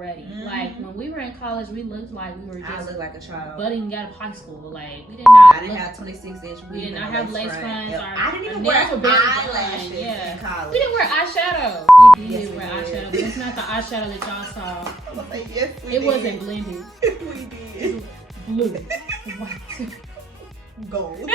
already. Like when we were in college, we looked like we were I just looked like a child. budding out of high school. Like we did not. I didn't have 26-inch. We did not have lace fronts. I didn't even wear eyelashes in college. We didn't wear eyeshadow. We did wear eyeshadow, but it's not the eyeshadow that y'all saw. Yes, we it did. wasn't blended. We did. Blue, white, gold.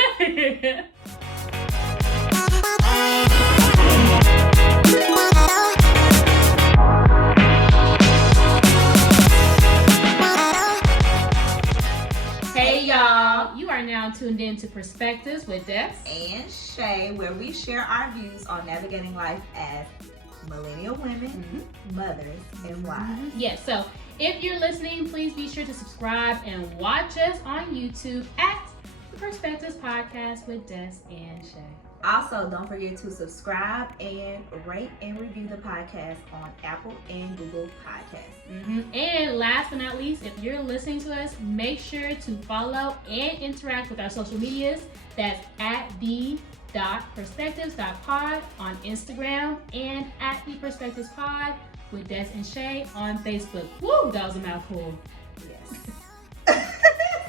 Hey y'all, you are now tuned in to Perspectives with Des and Shay, where we share our views on navigating life as millennial women, mothers, and wives. Yes, so if you're listening, please be sure to subscribe and watch us on YouTube at the Perspectives Podcast with Des and Shay. Also, don't forget to subscribe and rate and review the podcast on Apple and Google Podcasts. And last but not least, if you're listening to us, make sure to follow and interact with our social medias. That's at the.perspectives.pod on Instagram and at the Perspectives Pod with Des and Shay on Facebook. Woo, that was a mouthful. Yes.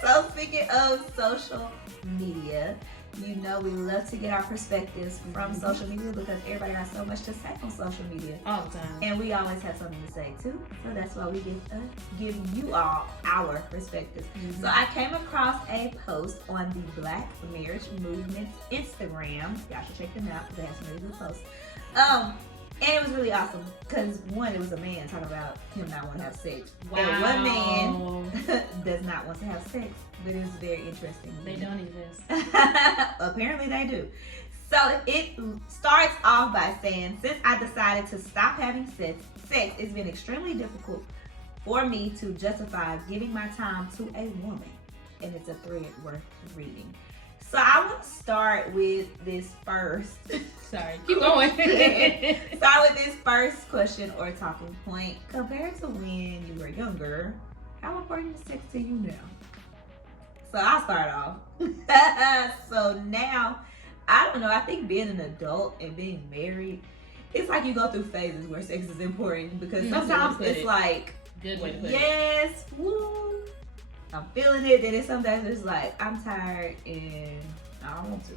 So speaking of social media, you know we love to get our perspectives from social media because everybody has so much to say on social media. All the time. And we always have something to say too. So that's why we give you all our perspectives. So I came across a post on the Black Marriage Movement's Instagram. Y'all should check them out because they have some really good posts. And it was really awesome because one, it was a man talking about him not wanting to have sex. Wow. And one man does not want to have sex, but it was very interesting. They don't exist. Apparently they do. So it starts off by saying, since I decided to stop having sex, it's been extremely difficult for me to justify giving my time to a woman. And it's a thread worth reading. So I want to start with this first. Sorry, keep going. Start with this first question or talking point. Compared to when you were younger, how important is sex to you now? So I'll start off. So now, I don't know. I think being an adult and being married, it's like you go through phases where sex is important because sometimes it's like, good way to put it. Yes, woo. I'm feeling it. Then it's sometimes it's like I'm tired and I don't want to.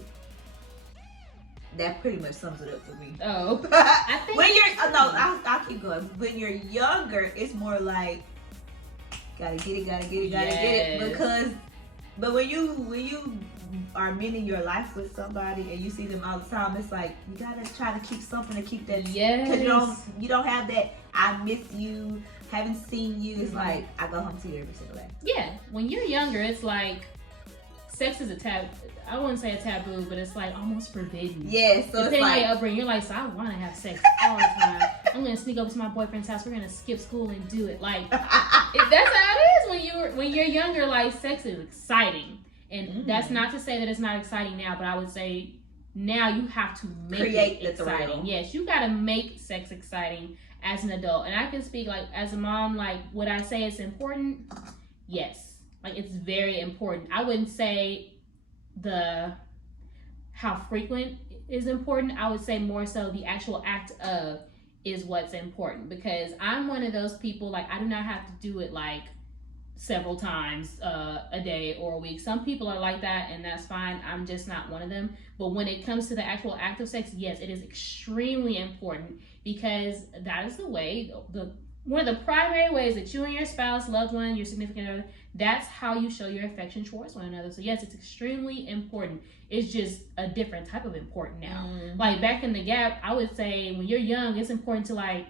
That pretty much sums it up for me. Oh, I think when you're I'll keep going. When you're younger, it's more like gotta get it because. But when you are mending your life with somebody and you see them all the time, it's like you gotta try to keep something to keep that. Yes. Because you don't have that. I miss you. Haven't seen you. It's like I go home to you every single day. Yeah, when you're younger, it's like sex is a taboo. I wouldn't say a taboo, but it's like almost forbidden. Yeah, so depending it's like on your upbringing, you're like, so I want to have sex all the time. I'm gonna sneak over to my boyfriend's house. We're gonna skip school and do it. Like that's how it is when you're younger. Like sex is exciting, and that's not to say that it's not exciting now. But I would say now you have to make it exciting. Yes, you got to make sex exciting as an adult. And I can speak like as a mom. Like would I say it's important? Yes, like it's very important. I wouldn't say how frequent is important. I would say more so the actual act of is what's important, because I'm one of those people, like I do not have to do it like several times a day or a week. Some people are like that and that's fine. I'm just not one of them. But when it comes to the actual act of sex, yes, it is extremely important, because that is the way, one of the primary ways that you and your spouse, loved one, your significant other, that's how you show your affection towards one another. So yes, it's extremely important. It's just a different type of important now. Like back in the gap, I would say when you're young, it's important to like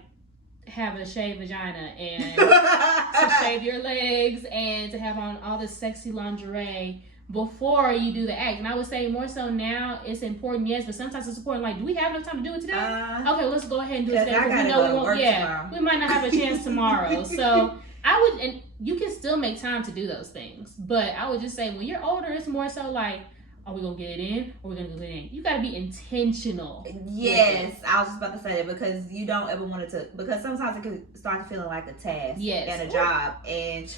have a shaved vagina and to shave your legs and to have on all this sexy lingerie before you do the act. And I would say more so now it's important, yes, but sometimes it's important like, do we have enough time to do it today? Okay, let's go ahead and do it today, because we know we won't. Yeah, we might not have a chance tomorrow. So I would, and you can still make time to do those things, but I would just say when you're older, it's more so like, are we gonna get it in or are we gonna get it in? You gotta be intentional. Yes, I was just about to say that, because you don't ever want it to, because sometimes it can start feeling like a task and a job. And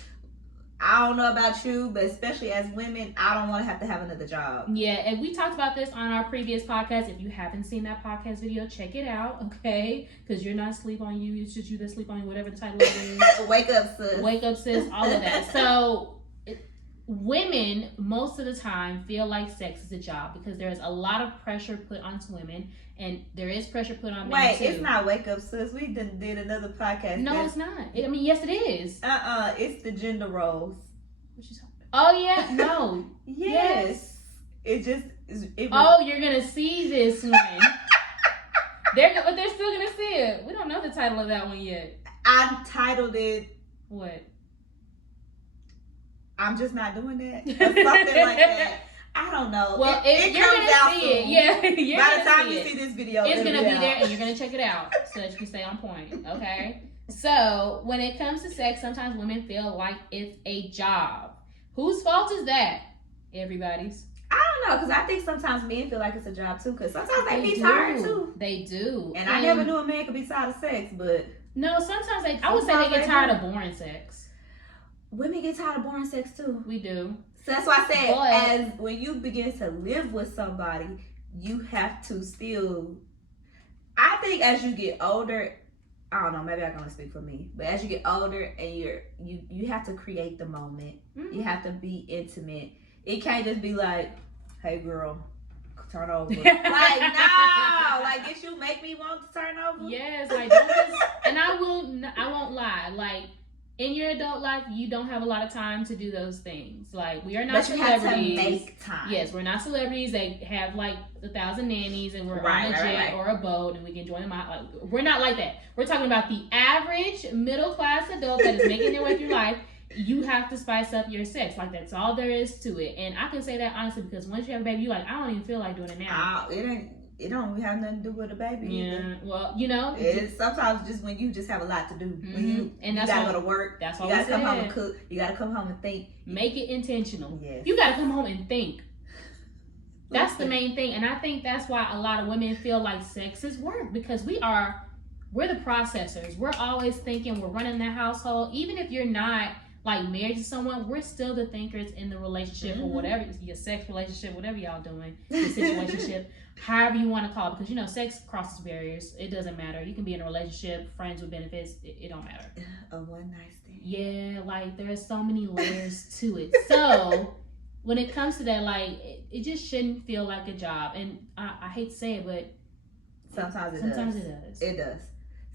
I don't know about you, but especially as women, I don't want to have another job. Yeah, and we talked about this on our previous podcast. If you haven't seen that podcast video, check it out, okay? Because you're not asleep on you. It's just you that sleep on you, whatever the title is. Wake up, sis. Wake up, sis. All of that. So, women, most of the time, feel like sex is a job because there's a lot of pressure put onto women, and there is pressure put on men, too. Wait, it's not Wake Up, sis. We did another podcast. No, it's not. I mean, yes, it is. It's the gender roles. What you talking about? Oh, yeah. No. Yes. It just... you're going to see this one. But they're still going to see it. We don't know the title of that one yet. I titled it... What? I'm just not doing that. Or something like that. I don't know. Well, it you're comes out see soon. it. Yeah, by the time you see this video, it's gonna be there, and you're gonna check it out so that you can stay on point. Okay. So when it comes to sex, sometimes women feel like it's a job. Whose fault is that? Everybody's. I don't know, because I think sometimes men feel like it's a job too, because sometimes they be tired too. They do. And I never knew a man could be tired of sex, but no, sometimes I would say they get tired of boring sex. Women get tired of boring sex too. We do. So that's why I said, as when you begin to live with somebody, you have to still. I think as you get older, I don't know, maybe I can only speak for me, but as you get older and you have to create the moment. Mm-hmm. You have to be intimate. It can't just be like, "Hey, girl, turn over." Like, no, like, did you make me want to turn over? Yes, like, don't just, and I won't lie, like. In your adult life, you don't have a lot of time to do those things. Like, we are not celebrities. Have to make time. Yes, we're not celebrities. They have like 1,000 nannies, and we're on a jet or a boat, and we can join them out. Like, we're not like that. We're talking about the average middle class adult that is making their way through life. You have to spice up your sex. Like, that's all there is to it. And I can say that honestly because once you have a baby, you're like, I don't even feel like doing it now. It don't have nothing to do with a baby. Yeah, either. well, you know, it's sometimes just when you just have a lot to do. Mm-hmm. When you gotta go to work. That's you gotta come home and cook. You gotta come home and think. Make it intentional. Yes. You gotta come home and think. That's the main thing, and I think that's why a lot of women feel like sex is work because we're the processors. We're always thinking. We're running the household, even if you're not like married to someone, we're still the thinkers in the relationship or whatever, your sex relationship, whatever y'all doing, your situationship, however you want to call it. Because, you know, sex crosses barriers. It doesn't matter. You can be in a relationship, friends with benefits. It don't matter. A one night stand. Yeah, like there's so many layers to it. So when it comes to that, like it just shouldn't feel like a job. And I hate to say it, but sometimes it does. It does.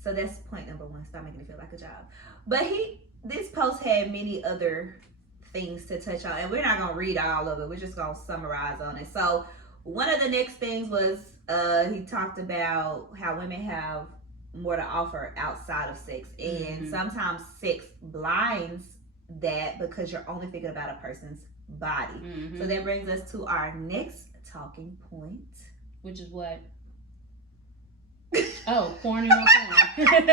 So that's point number one. Stop making it feel like a job. But this post had many other things to touch on, and we're not gonna read all of it. We're just gonna summarize on it. So one of the next things was he talked about how women have more to offer outside of sex, and sometimes sex blinds that because you're only thinking about a person's body. So that brings us to our next talking point, which is what? Oh, porn or no porn.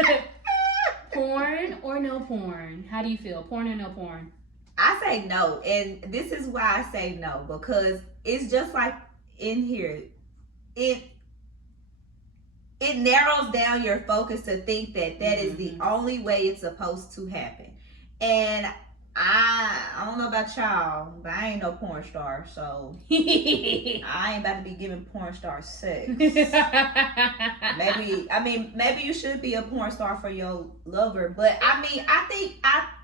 Porn or no porn? How do you feel? Porn or no porn? I say no, and this is why I say no, because it's just like in here, it narrows down your focus to think that is the only way it's supposed to happen. And I don't know about y'all, but I ain't no porn star, so I ain't about to be giving porn stars sex. Maybe you should be a porn star for your lover, but I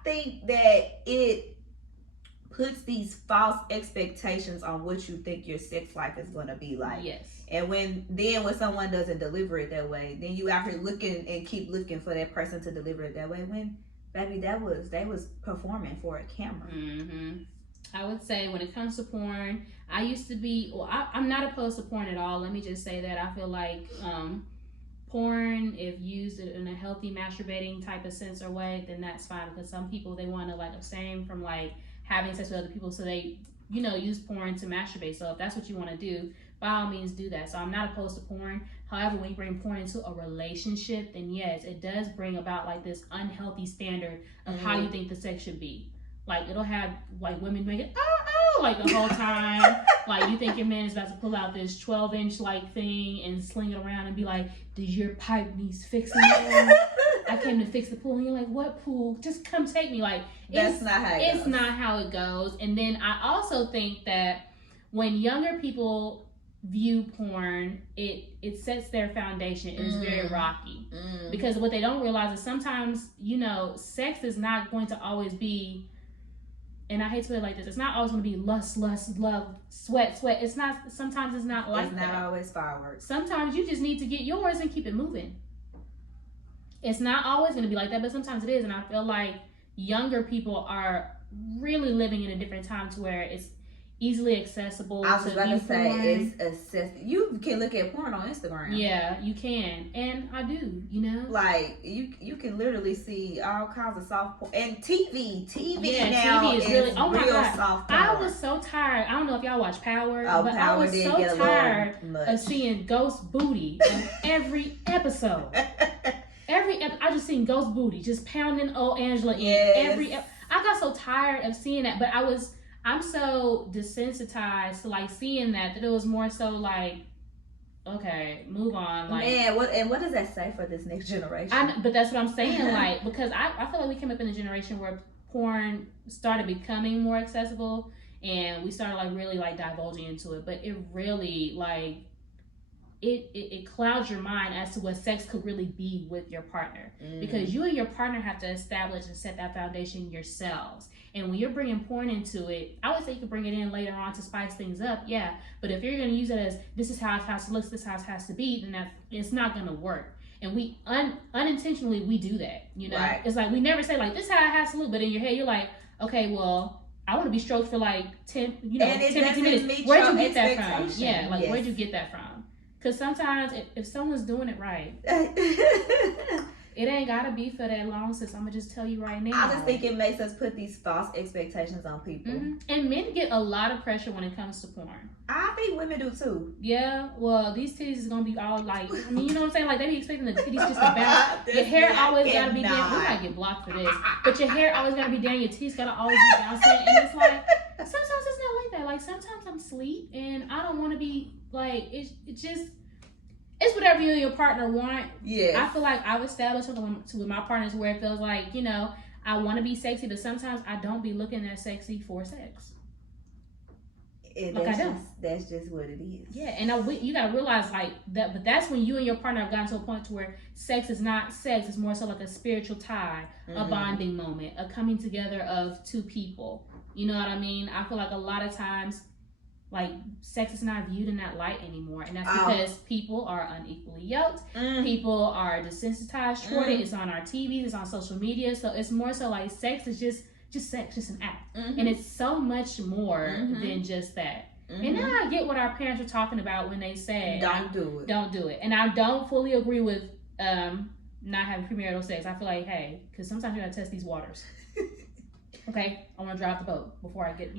think that it puts these false expectations on what you think your sex life is going to be like. Yes. And when someone doesn't deliver it that way, then you out here looking and keep looking for that person to deliver it that way. When, baby, they was performing for a camera. I would say when it comes to porn, I used to be, I'm not opposed to porn at all. Let me just say that I feel like porn, if used in a healthy masturbating type of sense or way, then that's fine. Because some people, they want to like abstain from like having sex with other people, so they, you know, use porn to masturbate. So if that's what you want to do, by all means do that. So I'm not opposed to porn. However, when you bring porn into a relationship, then yes, it does bring about like this unhealthy standard of how you think the sex should be. Like it'll have like women making like the whole time. Like you think your man is about to pull out this 12-inch like thing and sling it around and be like, "Does your pipe needs fixing?" I came to fix the pool. And you're like, what pool? Just come take me. Like, That's not how it goes. It's not how it goes. And then I also think that when younger people view porn, it sets their foundation. It is very rocky. Because what they don't realize is sometimes, you know, sex is not going to always be, and I hate to put it like this, it's not always going to be lust, love, sweat. It's not, sometimes it's not like that. It's not always fireworks. Sometimes you just need to get yours and keep it moving. It's not always going to be like that, but sometimes it is. And I feel like younger people are really living in a different time to where it's easily accessible. I was about to say, it's you can look at porn on Instagram. Yeah, you can, and I do. You know, like you can literally see all kinds of soft porn and TV. Yeah, now TV is really. Oh my god, soft porn. I was so tired. I don't know if y'all watch Power, but Power I was did so get tired of seeing ghost booty in every episode. I just seen ghost booty just pounding old Angela in every. I got so tired of seeing that, but I'm so desensitized to like seeing that it was more so like, okay, move on. Like, man, what does that say for this next generation? But that's what I'm saying, like, because I feel like we came up in a generation where porn started becoming more accessible and we started like really like divulging into it, but it really like it clouds your mind as to what sex could really be with your partner, because you and your partner have to establish and set that foundation yourselves. And when you're bringing porn into it, I would say you could bring it in later on to spice things up, yeah. But if you're going to use it as this is how it has to look, this is how it has to be, then it's not going to work. And we unintentionally we do that, you know. Right. It's like we never say like this is how it has to look, but in your head you're like, okay, well, I want to be stroked for like 10, 15 minutes. Where'd you get that from? Yeah, like where'd you get that from? Because sometimes if someone's doing it right, it ain't gotta be for that long, sis. I'm gonna just tell you right now. I just think it makes us put these false expectations on people. And men get a lot of pressure when it comes to porn. I think women do too. Yeah, well, these titties is gonna be all like, I mean, you know what I'm saying? Like, they be expecting the titties just to bounce. Your hair always gotta be down. We might get blocked for this. But your hair always gotta be down. Your titties gotta always be bouncing. And it's like, sometimes it's not like that. Like, sometimes I'm asleep and I don't wanna be, like, it's just... It's whatever you and your partner want. Yeah. I feel like I've established something with my partners where it feels like, you know, I want to be sexy, but sometimes I don't be looking that sexy for sex. That's just what it is. Yeah, and you got to realize like that, but that's when you and your partner have gotten to a point to where sex is not sex. It's more so like a spiritual tie, a bonding moment, a coming together of two people. You know what I mean? I feel like a lot of times, like, sex is not viewed in that light anymore. And that's because people are unequally yoked. People are desensitized toward it. It's on our TVs. It's on social media. So it's more so like sex is just sex, just an act. And it's so much more than just that. And now I get what our parents were talking about when they said, don't do it. Don't do it. And I don't fully agree with not having premarital sex. I feel like, hey, because sometimes you got to test these waters. Okay? I want to drive the boat before I get,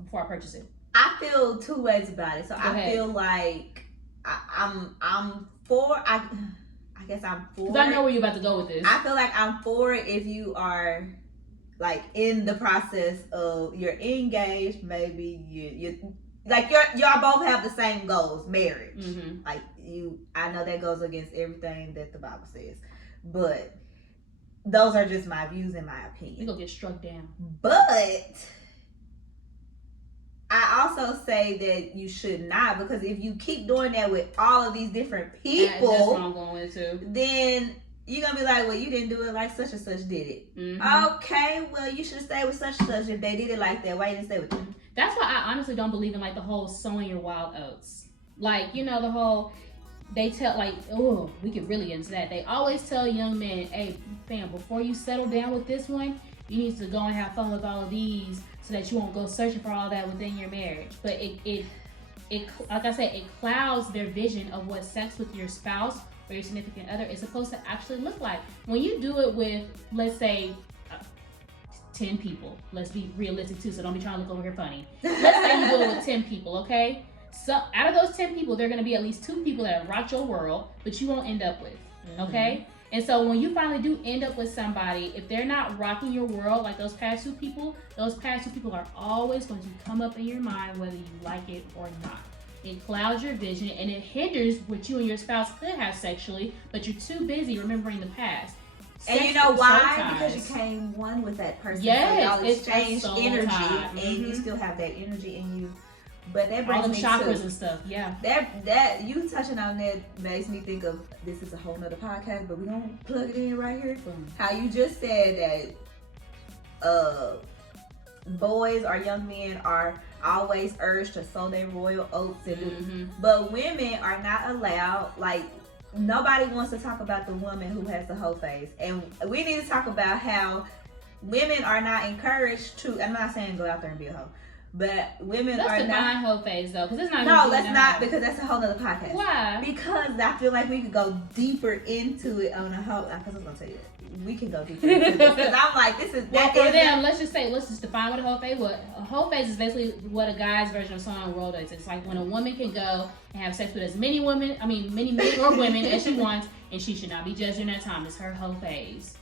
before I purchase it. I feel two ways about it. So I feel like I'm for. I guess I'm for. Because I know where you're about to go with this. I feel like I'm for it if you are like in the process of you're engaged. Maybe you like y'all both have the same goals, marriage. Like I know that goes against everything that the Bible says, but those are just my views and my opinion. You're gonna get struck down. But I also say that you should not, because if you keep doing that with all of these different people, that's what I'm going with too. Then you're gonna be like, well, you didn't do it like such and such did it. Okay, well, you should stay with such and such if they did it like that. Why you didn't stay with them? That's why I honestly don't believe in like the whole sowing your wild oats. Like, the whole, they tell like, oh, we could really get into that. They always tell young men, hey, fam, before you settle down with this one, you need to go and have fun with all of these, so that you won't go searching for all that within your marriage. But it like I said, it clouds their vision of what sex with your spouse or your significant other is supposed to actually look like. When you do it with, let's say, 10 people. Let's be realistic too, so don't be trying to look over here funny. Let's say you do it with 10 people, okay? So out of those 10 people, there are going to be at least 2 people that rock your world, but you won't end up with, okay? And so when you finally do end up with somebody, if they're not rocking your world like those past 2 people are always going to come up in your mind whether you like it or not. It clouds your vision and it hinders what you and your spouse could have sexually, but you're too busy remembering the past. And you know why? Because you came one with that person. Yes, so y'all exchange energy, mm-hmm. and you still have that energy in you. But that brings all the me chakras to and stuff. Yeah. That you touching on that makes me think of, this is a whole nother podcast, but we don't plug it in right here. How you just said that boys or young men are always urged to sow their royal oats and mm-hmm. but women are not allowed. Like, nobody wants to talk about the woman who has the hoe face, and we need to talk about how women are not encouraged to. I'm not saying go out there and be a hoe, but women let's are define not hoe phase though, because it's not. No, let's not, because that's a whole nother podcast. Why? Because I feel like we could go deeper into it on a whole. Because I was gonna tell you that we can go deeper into this. Because I'm like, this is well, that. For is them, let's just define what a hoe phase. What a hoe phase is basically what a guy's version of sewing roll is. It's like when a woman can go and have sex with as many women, many men or women as she wants, and she should not be judged in that time. It's her hoe phase.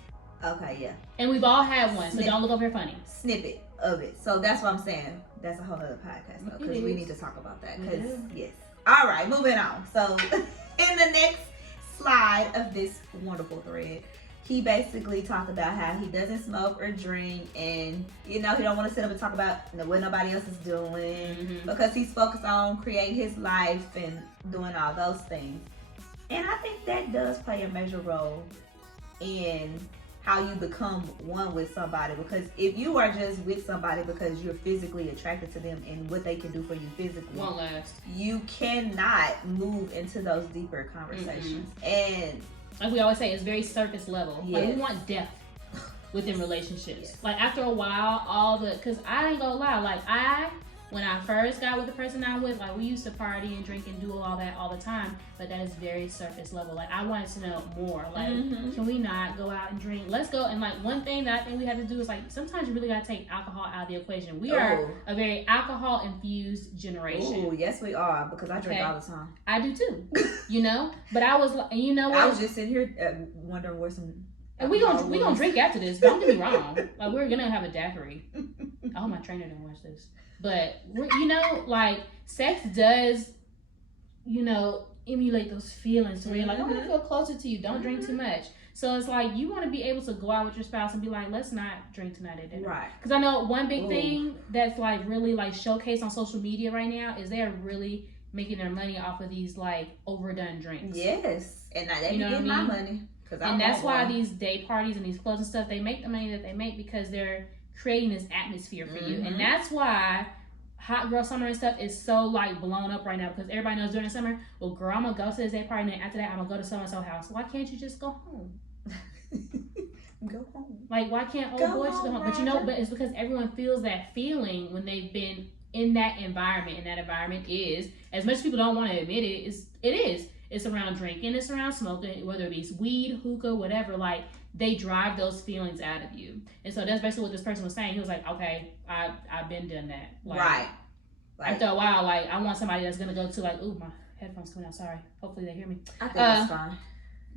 Okay, yeah. And we've all had one, so don't look over here funny. Snippet of it. So that's what I'm saying. That's a whole other podcast though, because we need to talk about that. Because yes. All right, moving on. So in the next slide of this wonderful thread, he basically talked about how he doesn't smoke or drink, and he don't want to sit up and talk about what nobody else is doing, because he's focused on creating his life and doing all those things. And I think that does play a major role in how you become one with somebody, because if you are just with somebody because you're physically attracted to them and what they can do for you physically won't last. You cannot move into those deeper conversations. And like we always say, it's very surface level. Yes. Like we want depth within relationships. Yes. Like after a while, because I ain't gonna lie, like when I first got with the person I'm with, like we used to party and drink and do all that all the time, but that is very surface level. Like I wanted to know more. Like, can we not go out and drink? Let's go. And like one thing that I think we have to do is like sometimes you really gotta take alcohol out of the equation. We are a very alcohol infused generation. Oh, yes we are, because I drink all the time. I do too. But I was like, you know what? I was just sitting here wondering where some. And we gonna drink after this. Don't get me wrong. Like we're gonna have a daiquiri. I hope my trainer didn't watch this. But like sex does, emulate those feelings to where you're like, I want to feel closer to you. Don't drink too much. So it's like you want to be able to go out with your spouse and be like, let's not drink tonight at dinner. Right. Because I know one big thing that's like really like showcased on social media right now is they're really making their money off of these like overdone drinks. Yes, and now they be getting my money. And that's why these day parties and these clubs and stuff, they make the money that they make because they're creating this atmosphere for you. And that's why hot girl summer and stuff is so like blown up right now, because everybody knows during the summer, well girl, I'm gonna go to this day party, and then after that I'm gonna go to so and so house. Why can't you just go home? Go home. Like why can't old boys just go home? But it's because everyone feels that feeling when they've been in that environment, and that environment is, as much as people don't want to admit it, it's around drinking, it's around smoking, whether it be weed, hookah, whatever. Like they drive those feelings out of you. And so that's basically what this person was saying. He was like, okay, I've been done that. Like, right. After a while, like I want somebody that's gonna go to like, ooh, my headphones coming out, sorry. Hopefully they hear me. I think that's fine.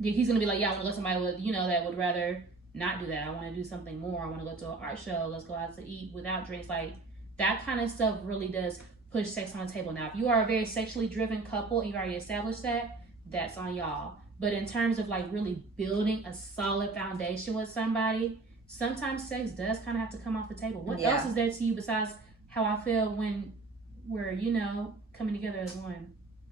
He's gonna be like, yeah, I wanna go to somebody with, that would rather not do that. I wanna do something more. I wanna go to an art show. Let's go out to eat without drinks. Like that kind of stuff really does push sex on the table. Now, if you are a very sexually driven couple and you already established that, that's on y'all. But in terms of like really building a solid foundation with somebody, sometimes sex does kind of have to come off the table. What else is there to you besides how I feel when we're, coming together as one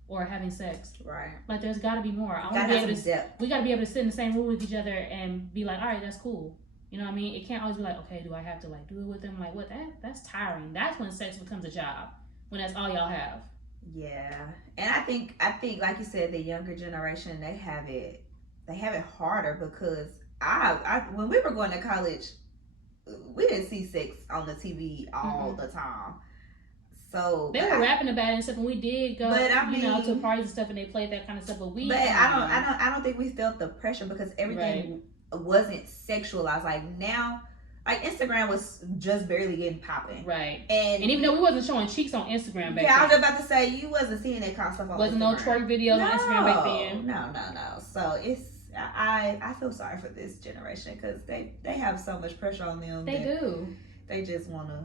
or having sex? Right. Like there's got to be more. We got to be able to sit in the same room with each other and be like, all right, that's cool. You know what I mean? It can't always be like, okay, do I have to like do it with them? Like what? That's tiring. That's when sex becomes a job. When that's all y'all have. Yeah, and I think like you said, the younger generation, they have it harder, because I when we were going to college, we didn't see sex on the TV all the time. So they were rapping about it and stuff, and we did go, to parties and stuff, and they played that kind of stuff. But I don't think we felt the pressure, because everything wasn't sexualized. Like now. Like Instagram was just barely getting popping, right? And even though we wasn't showing cheeks on Instagram back then. I was about to say you wasn't seeing that kind of stuff on wasn't Instagram. no twerk videos on Instagram back then. No. So I feel sorry for this generation, because they have so much pressure on them. They do. They just want to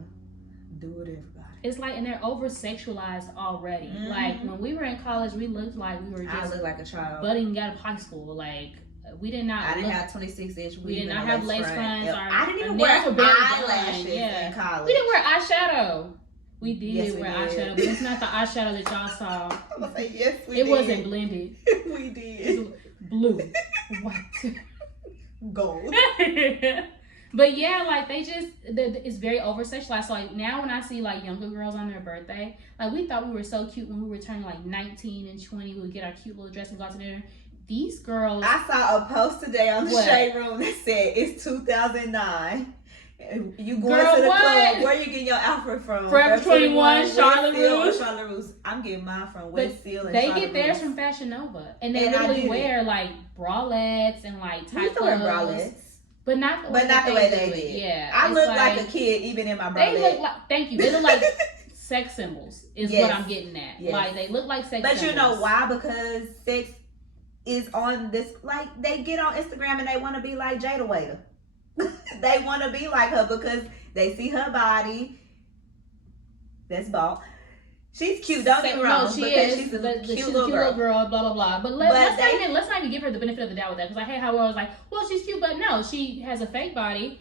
do it everybody. It's like, and they're over sexualized already. Like when we were in college, we looked like we were just. I looked like a child. Budding out of high school, like. we did not. I didn't have 26-inch. We did not have lace fronts. I didn't even wear eyelashes in college. We didn't wear eyeshadow. We did wear eyeshadow, but it's not the eyeshadow that y'all saw. I'm gonna say yes, we did. It wasn't blended. We did. Blue, white, gold. But yeah, like they just, it's very over sexualized. So like now when I see like younger girls on their birthday, like we thought we were so cute when we were turning like 19 and 20. We would get our cute little dress and go out to dinner. These girls. I saw a post today on the Shade Room that said it's 2009. You going to the club? Where you getting your outfit from? Forever 21, Charlotte Russe. Charlotte Russe. I'm getting mine from West Seal and they Charlotte get theirs Russe. from Fashion Nova, and they literally wear like bralettes and like tight clothes. Bralettes. But not the way they did. Yeah, I look like a kid even in my bralette. They look like, thank you. They look like sex symbols. Is what I'm getting at. Yes. Like they look like sex. But symbols. You know why? Because sex is on this. Like they get on Instagram and they want to be like Jada Waiter. They want to be like her because they see her body. That's bald. She's cute. Don't get me wrong. No, she's a cute little girl. Blah blah blah. But let's not even give her the benefit of the doubt with that, because I hate how I was like, well, she's cute, but no, she has a fake body.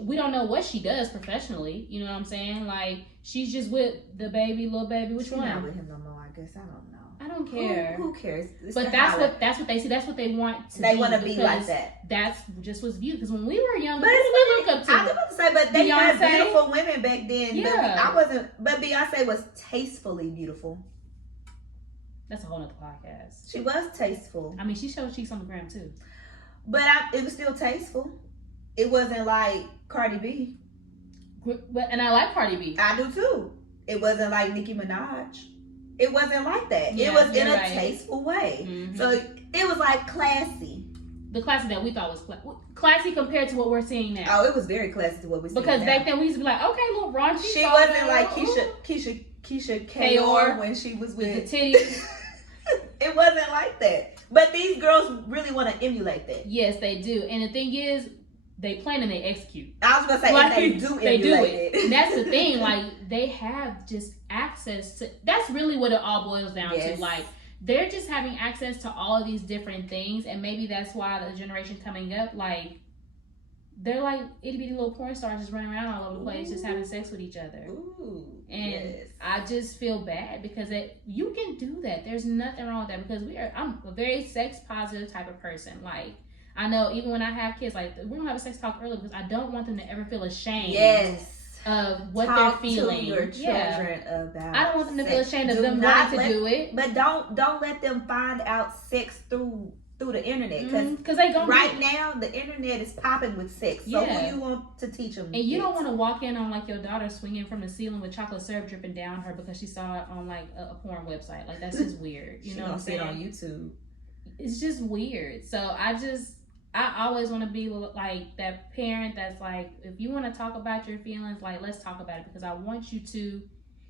We don't know what she does professionally. You know what I'm saying? Like she's just with the little baby. Which one? Not with him no more. I guess I don't know. I don't care. Who cares? But that's what they see. That's what they want to. They want to be like that. That's just what's viewed. Because when we were younger, we look up to. I was about to say, but they had Beyonce. beautiful women back then. Yeah. I wasn't. But Beyonce was tastefully beautiful. That's a whole nother podcast. She was tasteful. I mean, she showed cheeks on the gram too. But it was still tasteful. It wasn't like Cardi B. And I like Cardi B. I do too. It wasn't like Nicki Minaj. It wasn't like that. Yeah, it was in a tasteful way. Mm-hmm. So it was like classy. The classy that we thought was classy compared to what we're seeing now. Oh, it was very classy to what we're seeing because now. Back then we used to be like, okay, little raunchy. She wasn't like Keisha Kayor when she was with the titties. It wasn't like that. But these girls really want to emulate that. Yes, they do. And the thing is, they plan and they execute. I was gonna say, like, they do it. And that's the thing. Like they have just access to. That's really what it all boils down to. Like they're just having access to all of these different things, and maybe that's why the generation coming up, like they're like itty bitty little porn stars just running around all over the place, just having sex with each other. Ooh, and I just feel bad because you can do that. There's nothing wrong with that because I'm a very sex positive type of person. Like. I know even when I have kids, like we don't have a sex talk early because I don't want them to ever feel ashamed of what they're feeling. To your children about I don't want them to feel ashamed of them wanting to do it. But don't let them find out sex through the internet because they go right now the internet is popping with sex. So who you want to teach them? And you don't want to walk in on like your daughter swinging from the ceiling with chocolate syrup dripping down her because she saw it on like a porn website. Like that's just weird. You know what I'm saying? See it on YouTube. It's just weird. So I always want to be like that parent that's like, if you want to talk about your feelings, like, let's talk about it because I want you to,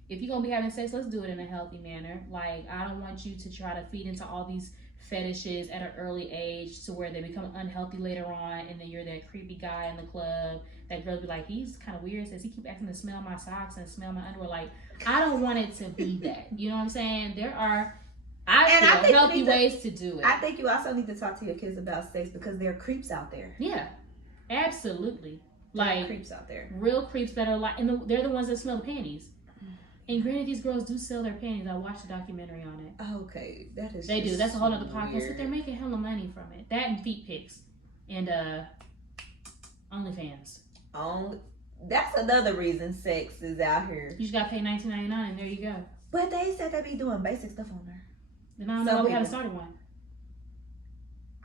if you're going to be having sex, let's do it in a healthy manner. Like, I don't want you to try to feed into all these fetishes at an early age to where they become unhealthy later on and then you're that creepy guy in the club. That girl be like, he's kind of weird. Says he keep asking to smell my socks and smell my underwear. Like, I don't want it to be that. You know what I'm saying? There are... I think healthy ways to do it. I think you also need to talk to your kids about sex because there are creeps out there. Yeah, absolutely. Like creeps out there, real creeps that are like, and they're the ones that smell the panties. And granted, these girls do sell their panties. I watched a documentary on it. Okay, that is. They do. That's a whole other podcast, but they're making hella money from it. That and feet pics, and OnlyFans. That's another reason sex is out here. You just gotta pay $19.99, and there you go. But they said they be doing basic stuff on there. Then I don't know why we haven't started one.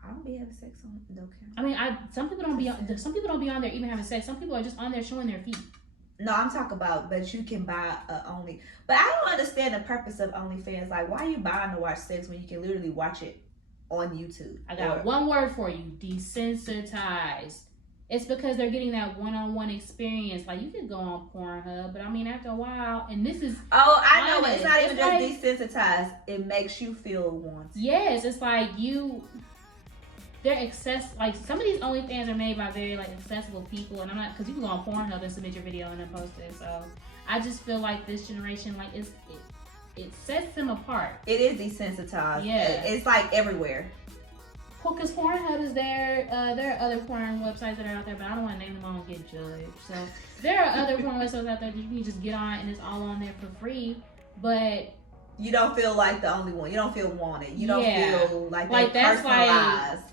I don't be having sex on no camera. I mean, some people don't be on there even having sex. Some people are just on there showing their feet. No, I'm talking about, but you can buy Only. But I don't understand the purpose of OnlyFans. Like, why are you buying to watch sex when you can literally watch it on YouTube? I got one word for you: desensitized. It's because they're getting that one-on-one experience. Like, you can go on Pornhub, but I mean, after a while, and this is... Oh, I know. It's not even just desensitized. It makes you feel wanted. Yes, it's like they're like, some of these OnlyFans are made by very, like, accessible people, and I'm not... Because you can go on Pornhub and submit your video and then post it, so... I just feel like this generation, like, it sets them apart. It is desensitized. Yeah. It's, like, everywhere. because Pornhub is there. There are other porn websites that are out there, but I don't want to name them all and get judged. So there are other porn websites out there that you can just get on and it's all on there for free. But you don't feel like the only one. You don't feel wanted. You don't feel like that's personalized.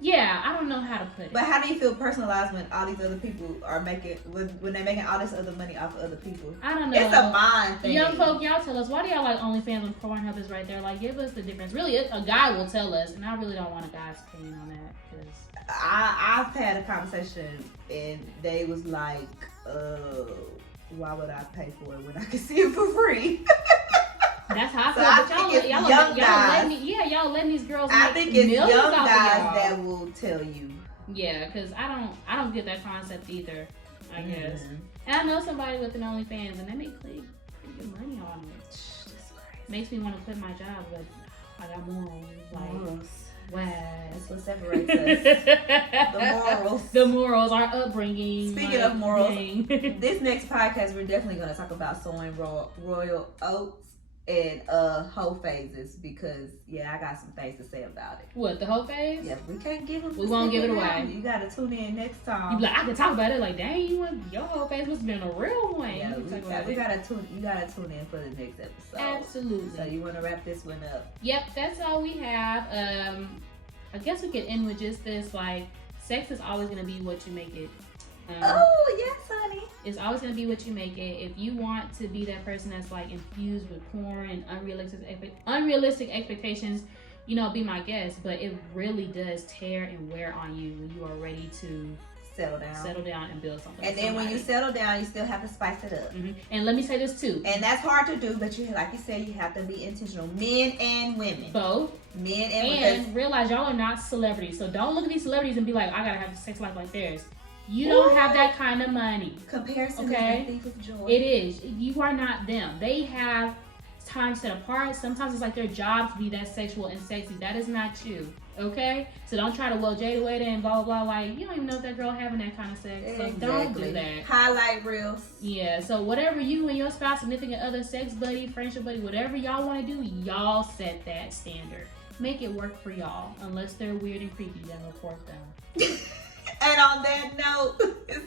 Yeah, I don't know how to put it. But how do you feel personalized when all these other people are making, when they're making all this other money off of other people? I don't know. It's a mind thing. Young folk, y'all tell us, why do y'all like OnlyFans when Pornhub is right there? Like, give us the difference. Really, a guy will tell us, and I really don't want a guy's opinion on that. Cause I've had a conversation, and they was like, why would I pay for it when I can see it for free? That's how I So feel. I But think y'all letting these girls I make think it's young millions off of guys y'all. that will tell you. Yeah, because I don't get that concept either, I guess. And I know somebody with an OnlyFans, and they make pretty good money on it. That's crazy. Makes me want to quit my job, but I got morals. Like, Morals. wow. That's what separates us. The morals. The morals, our upbringing. Speaking like, of morals, dang. this next podcast, we're definitely going to talk about sowing royal oats and whole phases, because I got some things to say about it. What, the whole phase? Yeah, we can't give them. We won't give it away. You got to tune in next time. You be like, I can talk about it. Like, dang, you want your whole phase must have been a real one. Yeah, You can talk about we it. gotta tune. You gotta tune in for the next episode. Absolutely. So you want to wrap this one up? Yep, that's all we have. I guess we could end with just this. Like, sex is always gonna be what you make it. Oh yes, honey. It's always gonna be what you make it. If you want to be that person that's like infused with porn and unrealistic expectations, be my guest. But it really does tear and wear on you when you are ready to settle down and build something. And then when you settle down, you still have to spice it up. Mm-hmm. And let me say this too. And that's hard to do, but like you said, you have to be intentional. Men and women. Both. Men and women. And realize y'all are not celebrities. So don't look at these celebrities and be like, I gotta have a sex life like theirs. You don't have that kind of money. Comparison is the thief of joy. It is. You are not them. They have time set apart. Sometimes it's like their job to be that sexual and sexy. That is not you. Okay? So don't try to, Jada Wade and blah, blah, blah. Like, you don't even know if that girl having that kind of sex. So don't do that. Highlight reels. Yeah. So whatever you and your spouse, significant other, sex buddy, friendship buddy, whatever y'all want to do, y'all set that standard. Make it work for y'all. Unless they're weird and creepy, then report them. And on that note,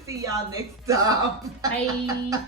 see y'all next time. Bye.